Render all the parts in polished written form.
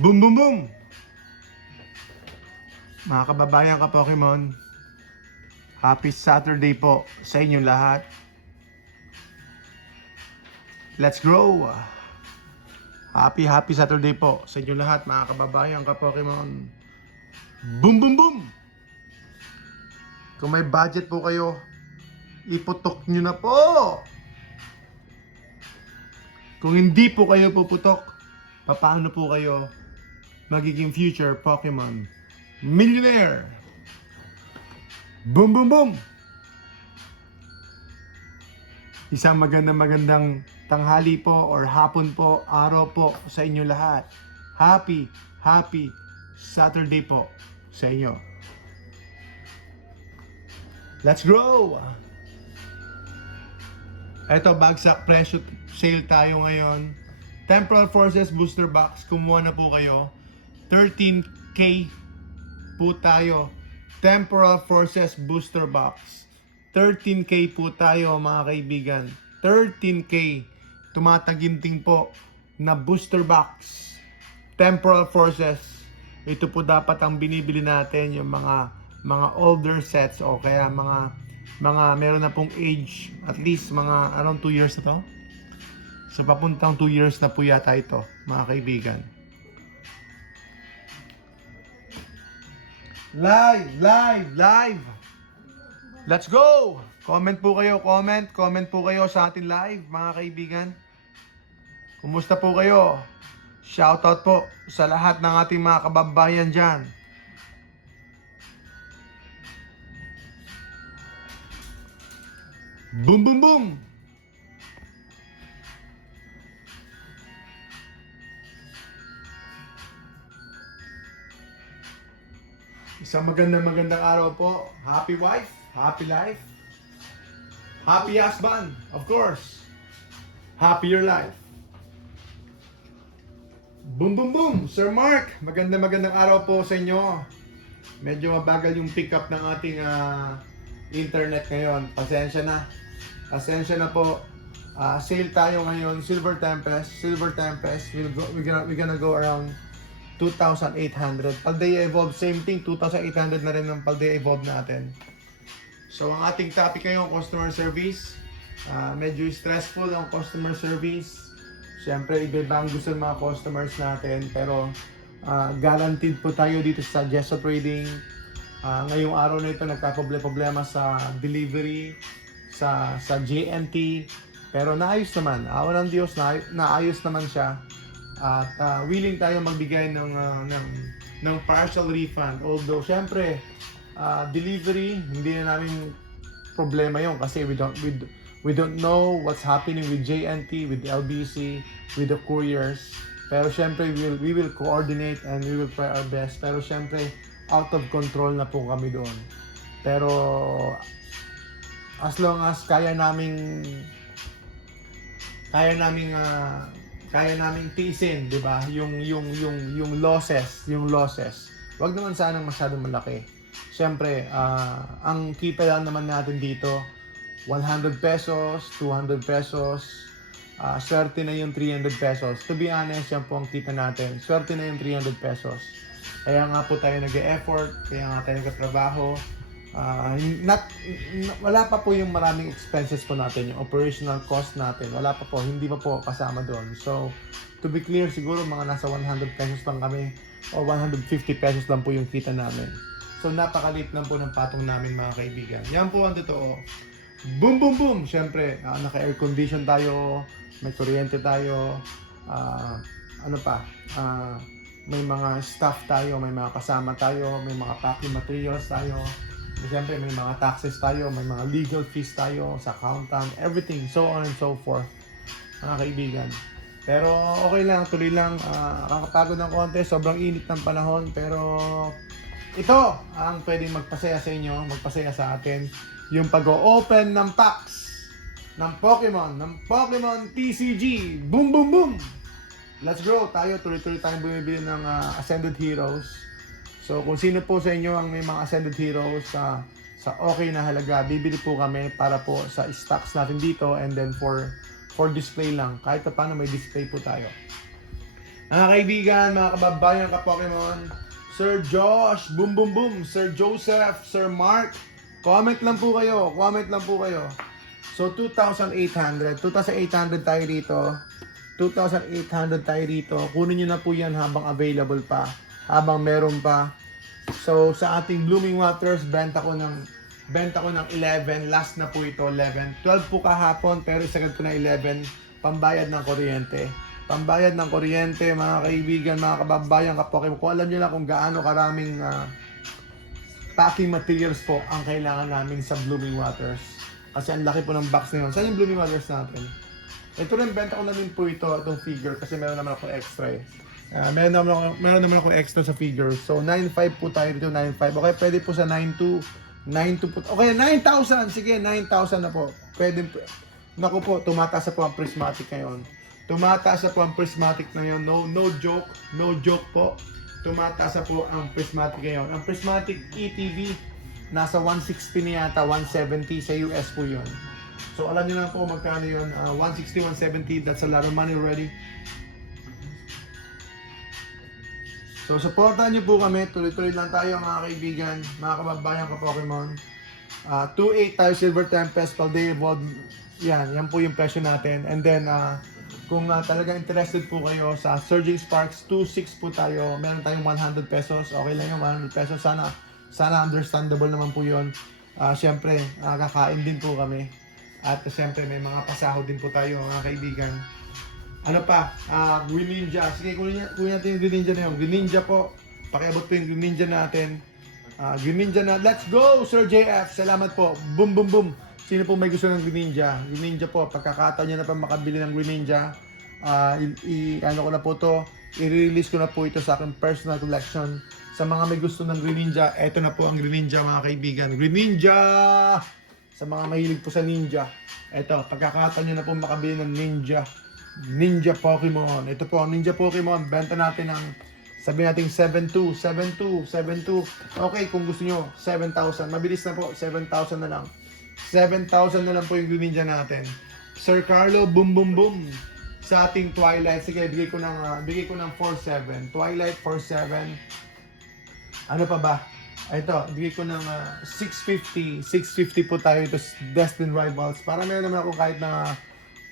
Boom, boom, boom! Mga kababayan ka Pokemon, happy Saturday po sa inyong lahat. Let's grow! Happy Saturday po sa inyong lahat mga kababayan ka Pokemon. Boom, boom, boom! Kung may budget po kayo, iputok nyo na po! Kung hindi po kayo puputok, paano po kayo magiging future Pokemon millionaire? Boom, boom, boom! Isang magandang tanghali po or hapon po, araw po sa inyo lahat. Happy Saturday po sa inyo. Let's grow! Eto, bagsak presyo sale tayo ngayon. Temporal Forces Booster Box, kumuha na po kayo. 13K po tayo. Temporal Forces Booster Box. 13K po tayo mga kaibigan. 13K. Tumataginting po na booster box. Temporal Forces. Ito po dapat ang binibili natin, yung mga older sets o kaya mga meron na pong age, at least mga around 2 years na to. So papuntang 2 years na po yata ito mga kaibigan. Live! Let's go! Comment po kayo sa atin live mga kaibigan. Kumusta po kayo? Shoutout po sa lahat ng ating mga kababayan dyan. Boom, boom, boom! Isang magandang araw po. Happy wife, happy life, happy husband, of course. Happier life. Boom, boom, boom! Sir Mark, magandang araw po sa inyo. Medyo mabagal yung pick up ng ating internet ngayon. Pasensya na po. Sale tayo ngayon. Silver Tempest. We're gonna go around 2,800. Paldea Evolve, same thing. 2,800 na rin ng Paldea Evolve natin. So, ang ating topic ngayon, customer service. Medyo stressful ang customer service. Siyempre, iba ang gusto ng mga customers natin. Pero, guaranteed po tayo dito sa Gesso Trading. Ngayong araw na ito, nagka-problema sa delivery, sa JNT. Pero naayos naman. Awa ng Diyos, naayos naman siya. At willing tayo magbigay ng partial refund. Although, syempre, delivery, hindi na namin problema yon kasi we don't know what's happening with JNT, with LBC, with the couriers. Pero syempre, we will coordinate and we will try our best. Pero syempre, out of control na po kami doon. Pero as long as kaya naming tiisin, 'di ba? Yung losses. Wag naman sanang masyadong malaki. Syempre, ang kita lang naman natin dito 100 pesos, 200 pesos. Swerte na yung 300 pesos. To be honest, yan po ang kita natin. Swerte na yung 300 pesos. Kaya nga po tayo nag-e-effort, kaya nga tayo nagkatrabaho. Wala pa po yung maraming expenses po natin, yung operational cost natin. Wala pa po, hindi pa po kasama doon. So, to be clear, siguro mga nasa 100 pesos lang kami o 150 pesos lang po yung kita namin. So, napakaliit lang po ng patong namin mga kaibigan. Yan po ang totoo. Boom, boom, boom! Siyempre, naka-air condition tayo, may kuryente tayo, may mga staff tayo, may mga kasama tayo, may mga packing materials tayo. Siyempre, may mga taxes tayo, may mga legal fees tayo sa accountant, everything, so on and so forth, mga kaibigan. Pero okay lang, tuloy lang, kakapagod ng konti, sobrang init ng panahon, pero ito ang pwedeng magpasaya sa inyo, magpasaya sa atin, yung pag-o-open ng packs ng Pokemon TCG. Boom, boom, boom! Let's go! Tayo, tuloy-tuloy tayong bumibili ng Ascended Heroes. So, kung sino po sa inyo ang may mga Ascended Heroes sa okay na halaga, bibili po kami para po sa stocks natin dito and then for display lang. Kahit paano may display po tayo. Mga kaibigan, mga kababayan ka-Pokemon, Sir Josh, boom boom boom, Sir Joseph, Sir Mark, comment lang po kayo, comment lang po kayo. So 2,800 tayo dito. 2,800 tayo dito. Kunin nyo na po yan habang available pa, habang meron pa. So sa ating Blooming Waters, benta ko ng 11, last na po ito, 11. 12 po kahapon, pero isagad ko na 11, pambayad ng kuryente. Pambayad ng kuryente, mga kaibigan, mga kababayan, ka-Pokemon. Kung alam nyo lang kung gaano karaming packing materials po ang kailangan namin sa Blooming Waters. Kasi ang laki po ng box na yun. Saan yung Blooming Waters natin? Ito rin, benta ko na rin po itong figure kasi meron naman ako extra eh. Meron naman ako extra sa figure. So 9.5 po tayo dito, 9.5. Okay, pwede po sa 9.2. 9.2 po. Okay, 9,000. Sige, 9,000 na po. Pwede. Naku po, tumataas na po ang prismatic ngayon. Tumataas na po ang prismatic na yun. No joke. No joke po. Tumataas na po ang prismatic ngayon. Ang prismatic ETV, nasa 160 na yata, 170 sa US po yun. So alam niyo na po magkano yun. 160, 170, that's a lot of money already. So supportan niyo po kami. Tuloy-tuloy lang tayo mga kaibigan, mga kababayan ka-Pokemon. 2.8 tayo Silver Tempest, Paldea Evolved. Yan po yung presyo natin. And then kung talagang interested po kayo sa Surging Sparks, 2.6 po tayo. Meron tayong 100 pesos. Okay lang yung 100 pesos. Sana understandable naman po yun. Siyempre, kakain din po kami. At siyempre, may mga pasahod din po tayo mga kaibigan. Ano pa? Greninja. Sige, kunin natin yung Greninja na yun. Greninja po. Pakiabot po yung Greninja natin. Greninja na. Let's go, Sir JF. Salamat po. Boom, boom, boom. Sino po may gusto ng Greninja? Greninja po. Pagkakataon nyo na pa makabili ng Greninja. Ano ko na po to. I-release ko na po ito sa aking personal collection. Sa mga may gusto ng Greninja, eto na po ang Greninja mga kaibigan. Greninja! Sa mga mahilig po sa ninja. Eto, pagkakataon nyo na po makabili ng Ninja Pokemon. Ito po ang Ninja Pokemon. Benta natin ng, sabi natin 7.2. Okay, kung gusto nyo, 7,000. Mabilis na po, 7,000 na lang. 7,000 na lang po yung Greninja natin. Sir Carlo, boom boom boom. Sa ating Twilight, sige, bigay ko ng 4.7. Twilight 4.7. Ano pa ba? Ito, bigay ko ng 6.50. 6.50 po tayo ito, Destined Rivals. Para meron naman ako kahit na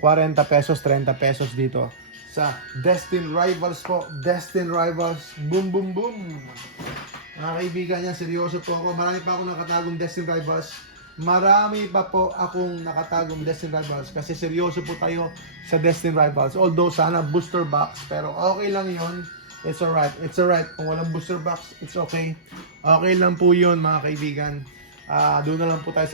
40 pesos, 30 pesos dito. Sa Destined Rivals po. Destined Rivals. Boom, boom, boom. Mga kaibigan yan, seryoso po ako. Marami pa akong nakatagong Destined Rivals. Marami pa po akong nakatagong Destined Rivals. Kasi seryoso po tayo sa Destined Rivals. Although sana booster box. Pero okay lang yon. It's alright. It's alright. Kung walang booster box, it's okay. Okay lang po yun mga kaibigan. Doon na lang po tayo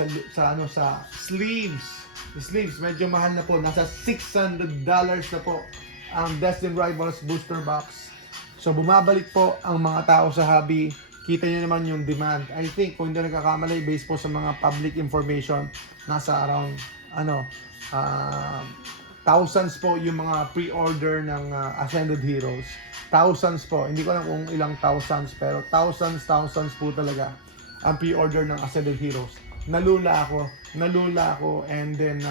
sa sleeves. Sleeves, medyo mahal na po. Nasa $600 na po ang Destined Rivals booster box. So bumabalik po ang mga tao sa hobby. Kita nyo naman yung demand. I think kung hindi nagkakamali, based po sa mga public information, nasa around thousands po yung mga pre-order ng Ascended Heroes. Thousands po. Hindi ko alam kung ilang thousands, pero thousands po talaga ang pre-order ng Ascended Heroes. Nalula ako and then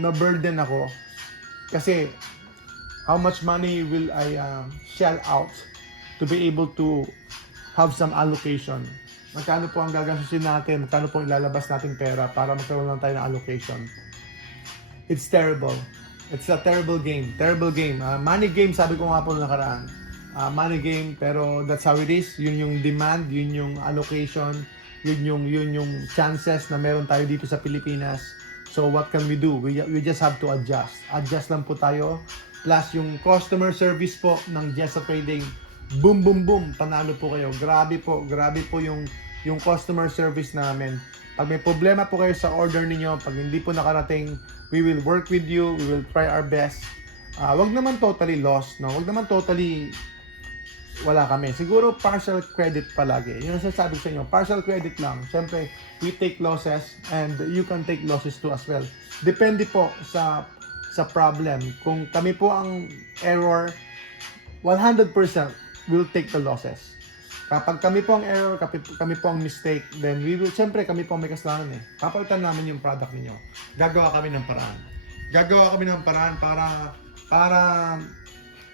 na-burden ako kasi how much money will I shell out to be able to have some allocation. Magkano po ang gagastusin natin, magkano po ilalabas natin pera para magkaroon lang tayo ng allocation. It's terrible. It's a terrible game. Money game, sabi ko nga po nakaraan. Money game, pero that's how it is. Yun yung demand, yun yung allocation, yun yung chances na meron tayo dito sa Pilipinas. So what can we do? We just have to adjust. Adjust lang po tayo. Plus yung customer service po ng Jessa Trading. Boom, boom, boom. Panalo po kayo. Grabe po yung customer service namin. Pag may problema po kayo sa order niyo, pag hindi po nakarating, we will work with you. We will try our best. Wag naman totally lost, no? Wag naman totally wala kami. Siguro partial credit palagi. Yun ang sasabi sa inyo. Partial credit lang. Siyempre, we take losses and you can take losses too as well. Depende po sa problem. Kung kami po ang error, 100% we'll take the losses. Kapag kami po ang error, kami po ang mistake, then we will, siyempre kami po ang may kasalanan eh. Papalitan namin yung product ninyo. Gagawa kami ng paraan para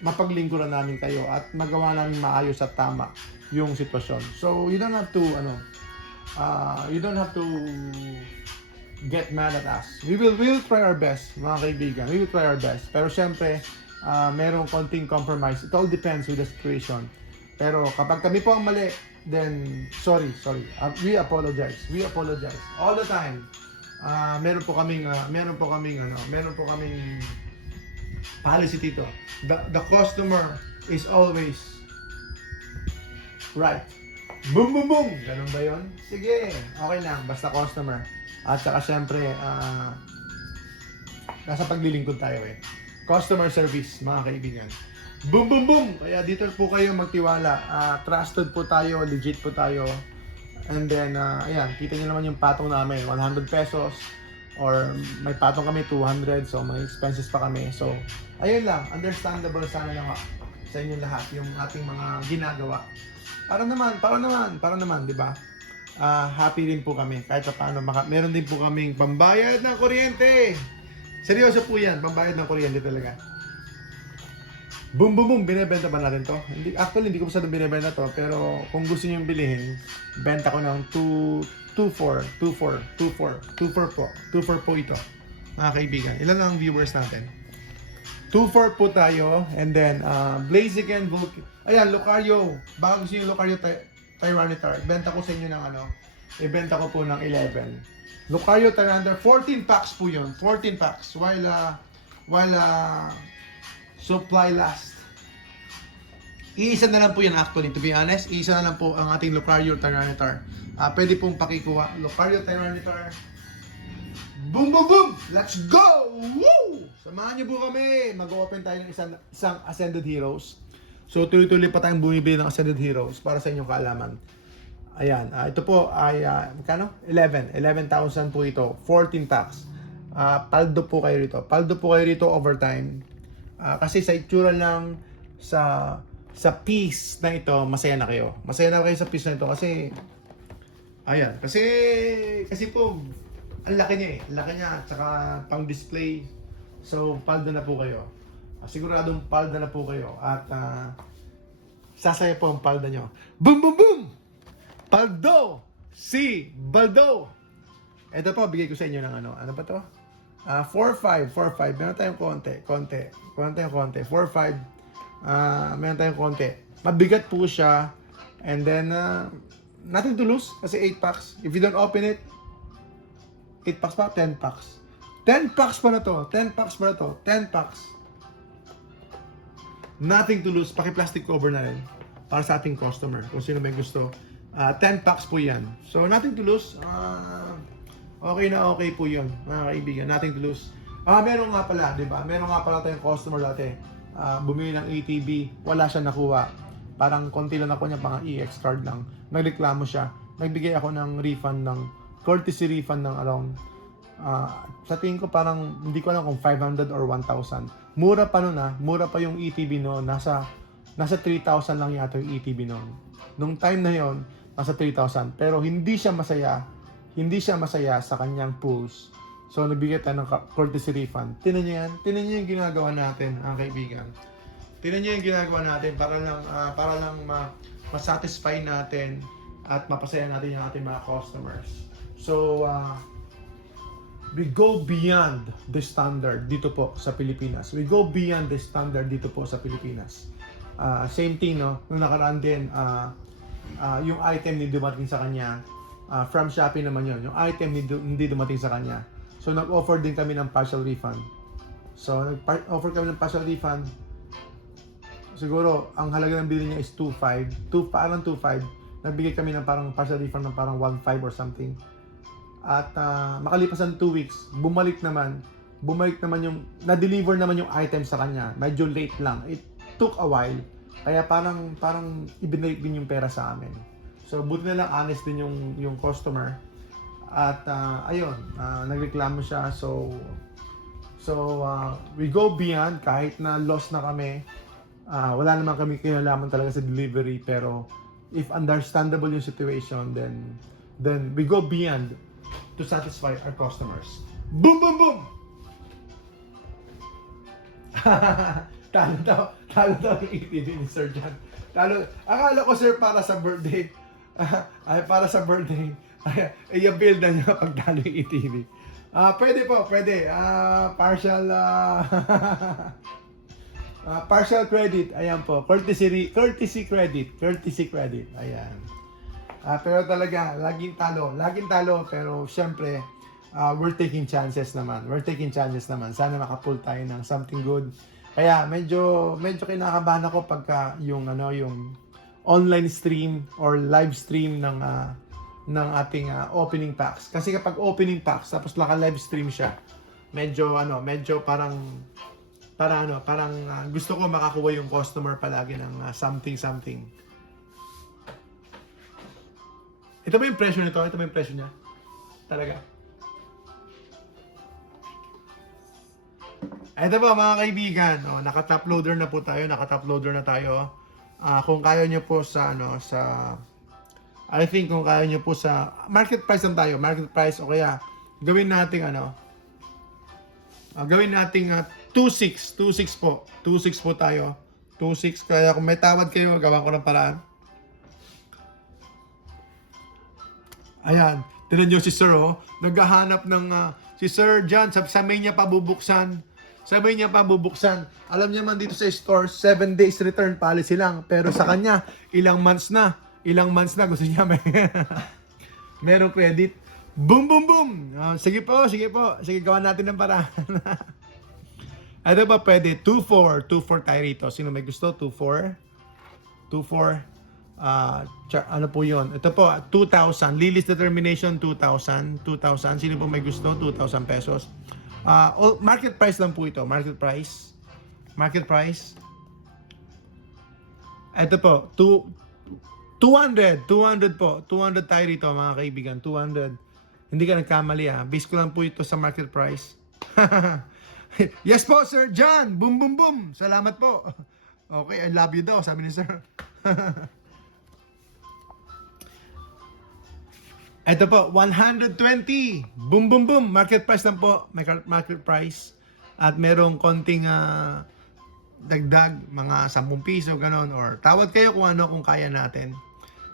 mapaglingkuran namin kayo at magawa namin maayos at tama yung sitwasyon. So you don't have to get mad at us. We'll try our best, mga kaibigan. We will try our best. Pero syempre, merong konting compromise. It all depends with the situation. Pero kapag kami po ang mali, then sorry. We apologize all the time. Meron po kaming policy dito. The customer is always right. Boom, boom, boom! Ganun ba yun? Sige, okay lang. Basta customer. At saka syempre, nasa paglilingkod tayo eh. Customer service, mga kaibigan. Boom, boom, boom! Kaya dito po kayo magtiwala. Trusted po tayo, legit po tayo. And then, ayan, kita nyo naman yung patong namin. 100 pesos. Or may patong kami 200. So, may expenses pa kami. So, ayun lang. Understandable sana lang sa inyo lahat yung ating mga ginagawa. Para naman, di ba? Happy rin po kami. Kahit paano, meron din po kaming pambayad ng kuryente. Seryoso po yan, pambayad ng kuryente talaga. Boom, boom, boom. Binibenta ba natin to? Actually, hindi ko masyadong binibenta to. Pero kung gusto nyo yung bilihin, benta ko ng 2.4 po. 2.4 po ito. Mga kaibigan. Ilan ang viewers natin? 2.4 po tayo. And then, Blaziken, ayan, Lucario. Baka gusto nyo Lucario Tyranitar. Benta ko sa inyo ng ibenta ko po ng 11. Lucario Tyranitar, 14 packs po yun. 14 packs. While supply last. Iisa na lang po yan actually, to be honest. Iisa na lang po ang ating Lucario Tyranitar. Pwede pong pakikuha. Lucario Tyranitar. Boom, boom, boom! Let's go! Woo! Samahan niyo po kami. Mag-open tayo ng isang Ascended Heroes. So, tuloy-tuloy pa tayong bumibili ng Ascended Heroes para sa inyong kaalaman. Ayan. Ito po ay, magkano? 11,000 po ito. 14 packs. Paldo po kayo rito. Paldo po kayo rito overtime. Kasi sa itsura lang, sa piece na ito, masaya na kayo. Masaya na kayo sa piece na ito kasi, ayan. Kasi po, ang laki niya eh. Ang laki niya, tsaka pang display. So, paldo na po kayo. Siguradong palda na po kayo. At, sasaya po ang palda nyo. Boom, boom, boom! Paldo! Si Baldo! Ito po, bigay ko sa inyo ng ano ba to? 4-5. Meron tayong konti. 4-5. Meron tayong konti. Mabigat po siya. And then, nothing to lose. Kasi 8 packs. If you don't open it, 8 packs pa? 10 packs. 10 packs pa na to. 10 packs. Nothing to lose. Paki-plastic cover na rin. Para sa ating customer. Kung sino may gusto. 10 packs po yan. So, nothing to lose. Okay po yun, mga kaibigan. Nothing to lose. Meron nga pala, di ba? Meron nga pala tayong customer dati. Bumili ng ATV, wala siya nakuha. Parang konti lang ako niya, pang EX card lang. Nagreklamo siya. Nagbigay ako ng refund, courtesy refund ng around, sa tingin ko parang, hindi ko alam kung 500 or 1,000. Mura pa nun mura pa yung ATV noon. Nasa 3,000 lang yata yung ATV noon. Nung time na yon, nasa 3,000. Pero hindi siya masaya sa kanyang pools. So, nabigay tayo ng courtesy refund. Tinan niyo yan. Tinan niyo yung ginagawa natin, ang kaibigan. Tinan niyo yung ginagawa natin para lang ma-satisfy natin at mapasaya natin yung ating mga customers. So, we go beyond the standard dito po sa Pilipinas. Same thing, no? Nung nakaraan din, yung item ni dumating sa kanya, from Shopee naman yun. Yung item hindi dumating sa kanya. So, nag-offer din kami ng partial refund. So, nag-offer kami ng partial refund. Siguro, ang halaga ng bili niya is 2.5. Parang 2.5. Nagbigay kami ng parang partial refund ng parang 1.5 or something. At makalipas ng 2 weeks, bumalik naman yung, na-deliver naman yung item sa kanya. Medyo late lang. It took a while. Kaya parang ibinalik din yung pera sa amin. So, buti na lang honest din yung customer. At ayun, nagreklamo siya. So we go beyond kahit na lost na kami. Wala naman kami kinalaman talaga sa delivery, pero if understandable yung situation, then we go beyond to satisfy our customers. Boom, boom, boom! Talo daw ang ETV ni Sir John. Talo. Akala ko, sir, para sa birthday. Ay, para sa birthday. Ay, i-build na niya pag talo yung ETV. Pwede po, pwede. Partial, partial credit. Ayan po. Courtesy credit. Courtesy credit. Ayan. Pero talaga, laging talo. Pero syempre, we're taking chances naman. Sana makapull tayo ng something good. Kaya medyo kinakabahan ako pagka yung online stream or live stream ng ating opening packs. Kasi kapag opening packs tapos naka-live stream siya, medyo parang gusto ko makakuha yung customer palagi ng something. Ito ba yung presyo nito? Ito ba yung presyo niya? Talaga. Ito po mga kaibigan, naka-top loader na tayo. Kung kaya nyo po sa I think kung kaya nyo po sa market price lang tayo, o kaya gawin nating 26 po. 26 po tayo. 26 kaya kung may tawad kayo, gawan ko ng paraan. Ayan, tignan nyo si Sir naghahanap ng si Sir John, sabay niya pa bubuksan. Alam niya man dito sa store, 7 days return policy lang. Pero sa kanya, ilang months na gusto niya merong credit. Boom! Sige po. Sige, gawan natin ng paraan. Ano ba pwede? 2-4 tayo rito. Sino may gusto? 2-4. Ano po yun? Ito po, 2,000. Lilis determination, 2,000. Sino po may gusto? 2,000 pesos. Market price lang po ito. Market price. Ito po, 200 po. 200 tayo rito mga kaibigan. 200. Hindi ka nagkamali Base ko lang po ito sa market price. Yes po, Sir John. Boom. Salamat po. Okay, I love you daw, sabi ni Sir. Ito po, 120. Boom. Market price lang po. Market price. At merong konting dagdag, mga 10 piso, ganon. Or tawad kayo kung kaya natin.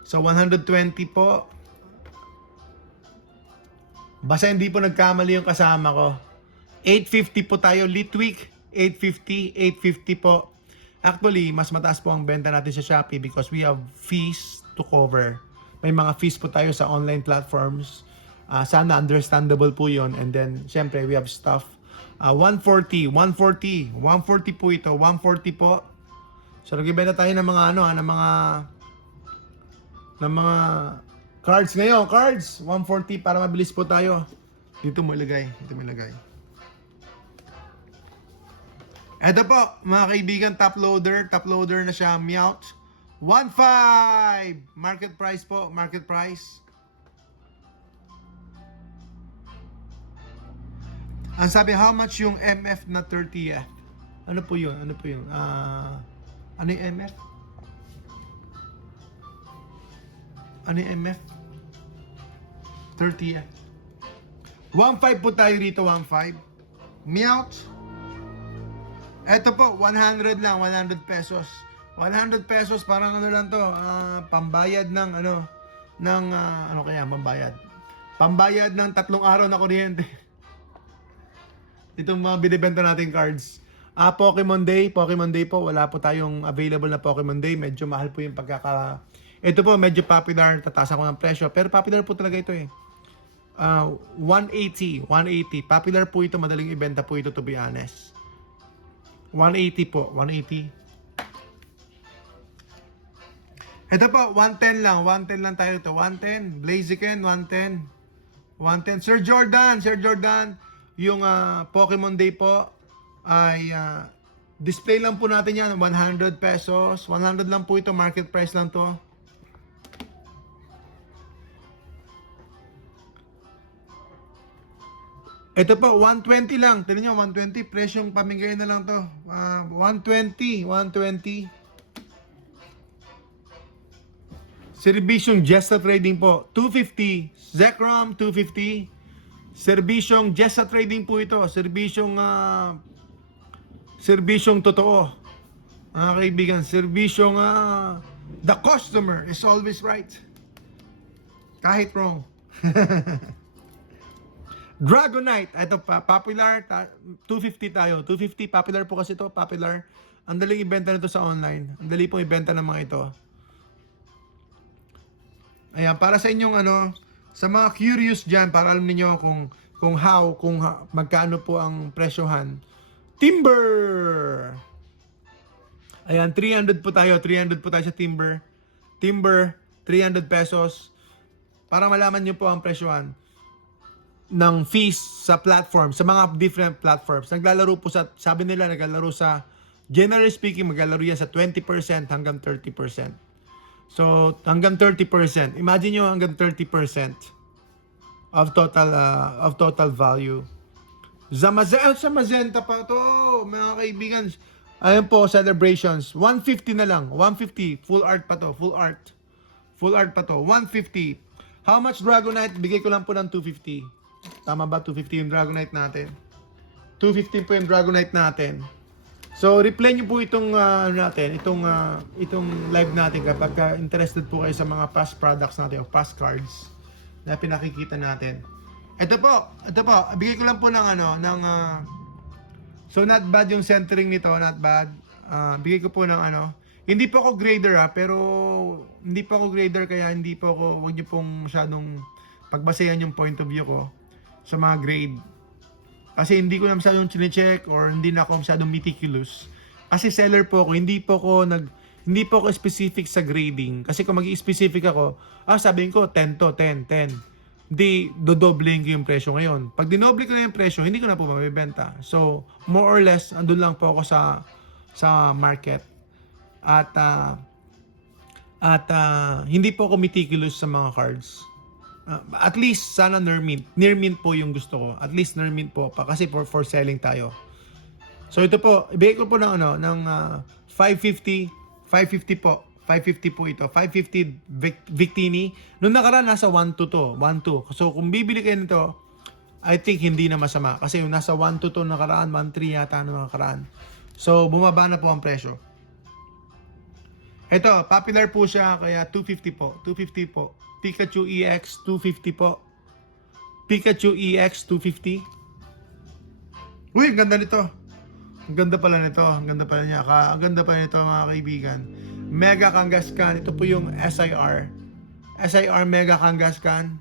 So, 120 po. Basta hindi po nagkamali yung kasama ko. 850 po tayo. Litwick, 850 po. Actually, mas mataas po ang benta natin sa Shopee because we have fees to cover. May mga fees po tayo sa online platforms. Sana understandable po yon. And then, syempre, we have stuff. 140 po ito. 140 po. So, nagbibenta tayo ng mga ng mga cards ngayon. Cards, 140 para mabilis po tayo. Dito mo ilagay. Ito po, mga kaibigan, top loader na siya, Meowth. 1.5 market price po, market price. Ang sabi, how much yung MF na 30th? Ano po yun? Ano yung MF? Ano yung MF? 30th. 1.5 po tayo rito, 1.5. Meowth. Eto po, 100 lang, 100 pesos. 100 pesos, parang ano lang to, pambayad ng pambayad? Pambayad ng 3 araw na kuryente. Itong mga binibenta nating cards. Pokemon Day po, wala po tayong available na Pokemon Day. Medyo mahal po yung ito po, medyo popular, tataas ako ng presyo. Pero popular po talaga ito 180. Popular po ito, madaling ibenta po ito to be honest. 180 po, 180. Ito po, 110 lang tayo ito. 110, Blaziken, 110. Sir Jordan, yung Pokemon Day po ay display lang po natin yan, 100 pesos. 100 lang po ito, market price lang to. Ito po, 120 lang. Tignan nyo, 120. Presyong pamigay na lang to. 120. Serbisyong Jessa Trading po, 250. Zekrom, 250. Serbisyong Jessa Trading po ito. Serbisyong totoo. Mga kaibigan, servisyo nga, the customer is always right. Kahit wrong. Dragonite, ito pa, popular, 250 tayo. 250, popular po kasi to, popular. Ang daling ibenta nito sa online. Ang dali pong ibenta ng mga ito. Ayan, para sa inyong sa mga curious dyan, para alam niyo kung magkano po ang presyohan. Timber! Ayan, 300 po tayo. 300 po tayo sa timber. Timber, 300 pesos. Para malaman nyo po ang presyohan ng fees sa platform, sa mga different platforms. Naglalaro po sabi nila, naglalaro sa, generally speaking, maglalaro yan sa 20% hanggang 30%. So, hanggang 30%. Imagine nyo hanggang 30% of total value. Sa Magenta pa to, mga kaibigan. Ayun po, celebrations. 150 na lang. 150. Full art pa to. Full art. Full art pa to. 150. How much Dragonite? Bigay ko lang po ng 250. Tama ba? 250 yung Dragonite natin. 250 po yung Dragonite natin. So, replay nyo po itong itong live natin kapag interested po kayo sa mga past products natin o past cards na pinakikita natin. Ito po, bigay ko lang po ng so not bad yung centering nito, not bad. Bigay ko po ng hindi po ako grader pero hindi po ako grader kaya hindi po ako, huwag niyo pong masyadong pagbasehan yung point of view ko sa mga grade. Kasi hindi ko na masyadong chine-check or hindi na ako masyadong meticulous. Kasi seller po ako, hindi po ako specific sa grading. Kasi kung mag-i-specific ako, sabihin ko 10 to, 10. Hindi, dodobling ko yung presyo ngayon. Pag dinoble ko na yung presyo, hindi ko na po mabibenta. So, more or less, andun lang po ako sa market. At hindi po ako meticulous sa mga cards. At least sana near mint po yung gusto ko. At least near mint po pa kasi for selling tayo. So ito po, ibigay ko po ng 550 po. 550 po ito. 550 Victini. Noong nakaraan nasa 1.2 to. 1.2. So kung bibili kayo nito, I think hindi na masama kasi yung nasa 1.2 to nakaraan, 1.3 yata noong nakaraan. So bumaba na po ang presyo. Ito, popular po siya kaya 250 po. 250 po. Pikachu EX 250 po. Pikachu EX 250. Uy, ang ganda nito. Ang ganda pala nito. Ang ganda pala niya. Ang ganda pala nito mga kaibigan. Mega Kangaskhan. Ito po yung SIR. SIR Mega Kangaskhan.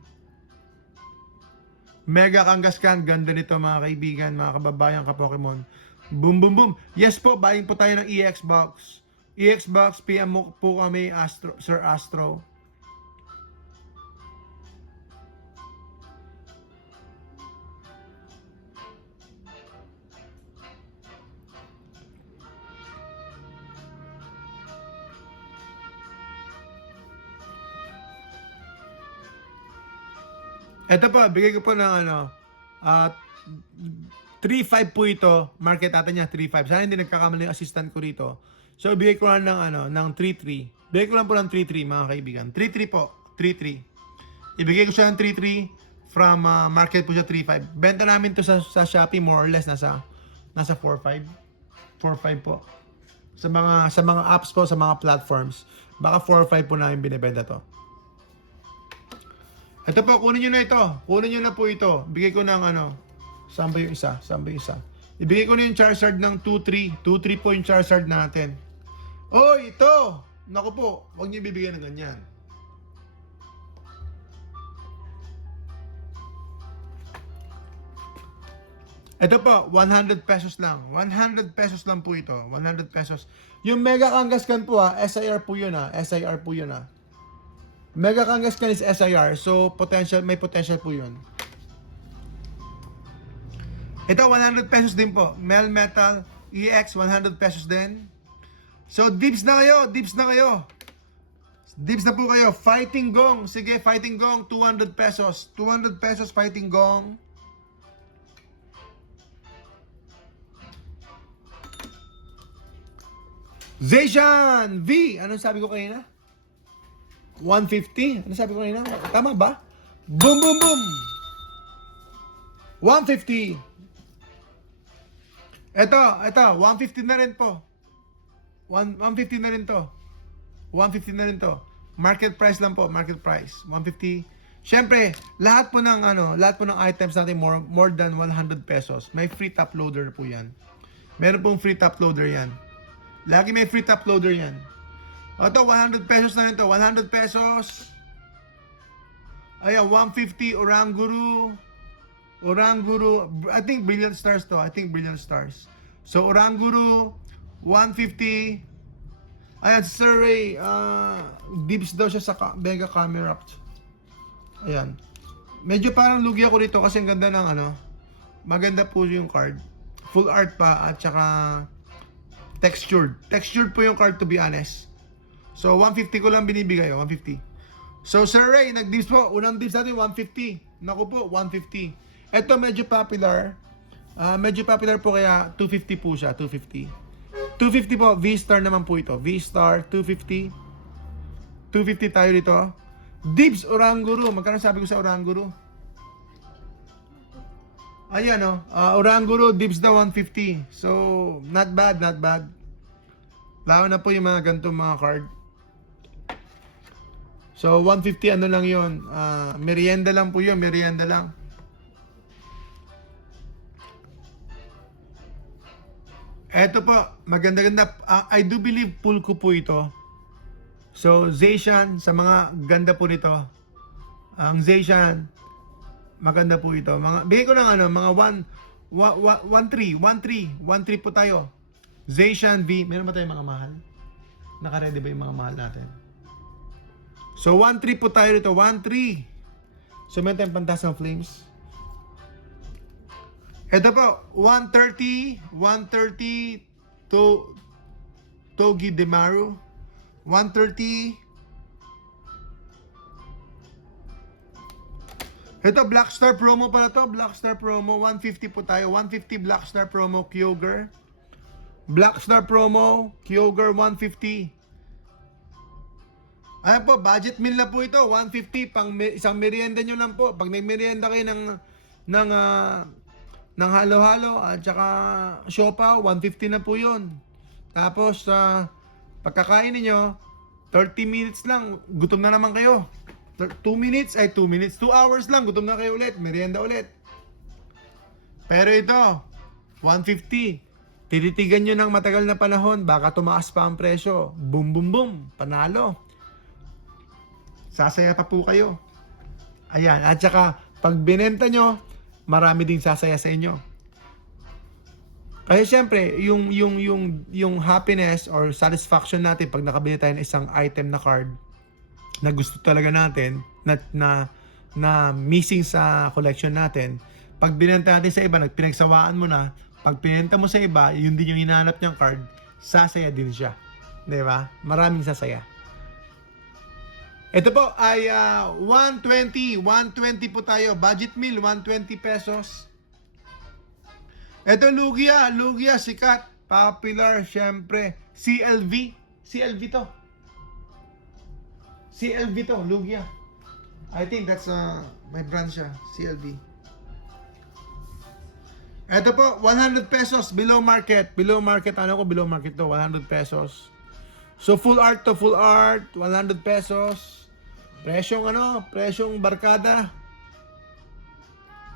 Mega Kangaskhan. Ganda nito mga kaibigan, mga kababayan ka Pokemon. Boom, boom, boom. Yes po, buying po tayo ng EX box. EX box, PM mo po kami, Sir Astro. Ito po, bigay ko po ng 3.5 po ito. Market natin niya 3.5. Sana hindi nagkakamali yung assistant ko rito. So, bigay ko lang ng 3.3. Bigay ko lang po ng 3.3 mga kaibigan. 3.3 po. 3.3. Ibigay ko siya ng 3.3 from market po siya 3.5. Benta namin to sa Shopee more or less nasa 4.5. 4.5 po. Sa mga apps po, sa mga platforms. Baka 4.5 po namin binebenta to. Ito po, kunin nyo na ito. Kunin nyo na po ito. Bigay ko ng saan ba yung isa? Ibigay ko na yung Charizard ng 2.3. 2.3 po yung Charizard natin. Oh, ito! Naku po, huwag nyo bibigyan ng ganyan. Ito po, 100 pesos lang. 100 pesos lang po ito. 100 pesos. Yung Mega Kangaskhan po SIR po yun SIR po yun Mega Kangaskhan is SIR, so may potential po yun. Ito, 100 pesos din po. Melmetal EX, 100 pesos din. So, dips na kayo. Dips na po kayo. Fighting Gong. Sige, Fighting Gong, 200 pesos. 200 pesos, Fighting Gong. Zacian V. Anong sabi ko kanina? 150? Ano sabi ko kanina? Tama ba? Boom, boom, boom! 150. Ito, 150 na rin po. 150 na rin to. 150 na rin to. Market price lang po, market price. 150. Siyempre, lahat po ng items natin more than 100 pesos. May free top loader po 'yan. Meron pong free top loader 'yan. Lagi may free top loader 'yan. Ito, 100 pesos na rin to. 100 pesos. Ayan, 150 Oranguru. I think Brilliant Stars to. So, Oranguru, 150. Ayan, Sir Ray, dips daw siya sa Mega Camera. Ayan. Medyo parang lugi ako dito kasi ang ganda ng maganda po yung card. Full art pa at saka textured. Textured po yung card, to be honest. So, 150 ko lang binibigay, 150. So, Sir Ray, nag-dips po. Unang dips natin, 150. Naku po, 150. Ito, medyo popular. Medyo popular po kaya 250 po siya, 250. 250 po, V-Star naman po ito. V-Star, 250. 250 tayo dito. Dips Oranguru. Magkano sabi ko sa Oranguru? Ayan Oranguru, dips na 150. So, not bad, not bad. Lalo na po yung mga ganitong mga card. So, 150 lang yun. Merienda lang po yun, merienda lang. Eto po, maganda-ganda. I do believe Pulko po ito. So, Zacian, sa mga ganda po nito. Ang Zacian, maganda po ito. Bigay ko ng mga 1.3 po tayo. Zacian V. Meron ba tayong mga mahal? Naka-ready ba yung mga mahal natin? So, 1.3 po tayo dito. 1.3. So, meron tayong Pantasang Flames. Ito po, 130 to Togi Demaru. 130. Ito, Black Star promo pala to. Black Star promo, 150 po tayo. 150 Black Star promo, Kyogre. Black Star promo, Kyogre, 150. Ayan po, budget meal na po ito. 150, pang isang merienda nyo lang po. Pag nagmerienda kayo ng halo-halo at saka siopaw, 150 na po yun. Tapos, pagkakain niyo 30 minutes lang, gutom na naman kayo. 2 minutes, 2 hours lang, gutom na kayo ulit, merienda ulit. Pero ito, 150. Tititigan nyo ng matagal na panahon, baka tumaas pa ang presyo. Boom, boom, boom, panalo. Sasaya pa po kayo. Ayan, at saka, pag binenta nyo, marami ding sasaya sa inyo. Kasi syempre, yung happiness or satisfaction natin pag nakabili tayo ng isang item na card na gusto talaga natin, na missing sa collection natin, pag binenta natin sa iba, pinagsawaan mo na, pag pinenta mo sa iba, yun din yung hinahanap niyang card, sasaya din siya. Diba? Maraming sasaya. Ito po ay 120 po tayo. Budget meal, 120 pesos. Ito Lugia, sikat, popular, syempre. CLV to, Lugia. I think that's my brand siya, CLV. Ito po, 100 pesos, below market. Below market to, 100 pesos. So full art, 100 pesos. Presyong barkada.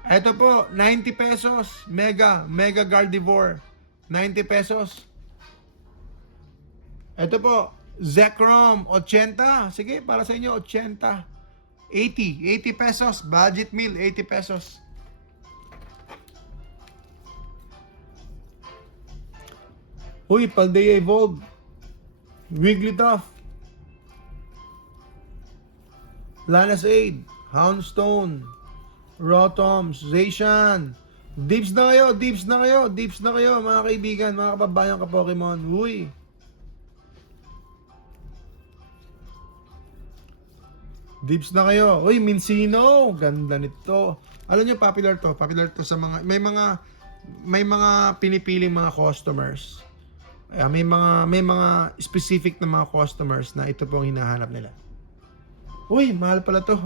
Ito po, 90 pesos. Mega Gardevoir. 90 pesos. Ito po, Zekrom, 80. Sige, para sa inyo, 80. 80 pesos. Budget meal, 80 pesos. Uy, Paldea Evolve. Wigglytuff. Lana's Aid, Houndstone, Rotoms, Zacian. Dips na kayo mga kaibigan, mga kababayan ka Pokemon. Uy. Dips na kayo. Uy, Mincino, ganda nito. Alam niyo, popular to sa mga may mga pinipiling mga customers. May mga specific na mga customers na ito pong hinahanap nila. Uy, mahal pala to.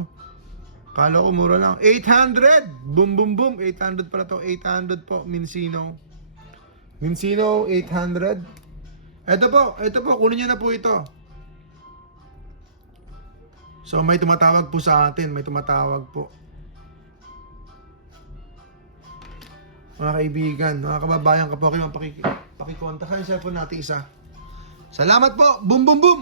Kala ko mura lang. 800! Boom, boom, boom. 800 pala to. 800 po, Mincino. 800. Ito po, kunin niyo na po ito. So may tumatawag po sa atin, may tumatawag po. Mga kaibigan, mga kababayan, kapag kayo pakikontak yung cellphone natin isa. Salamat po! Boom, boom, boom!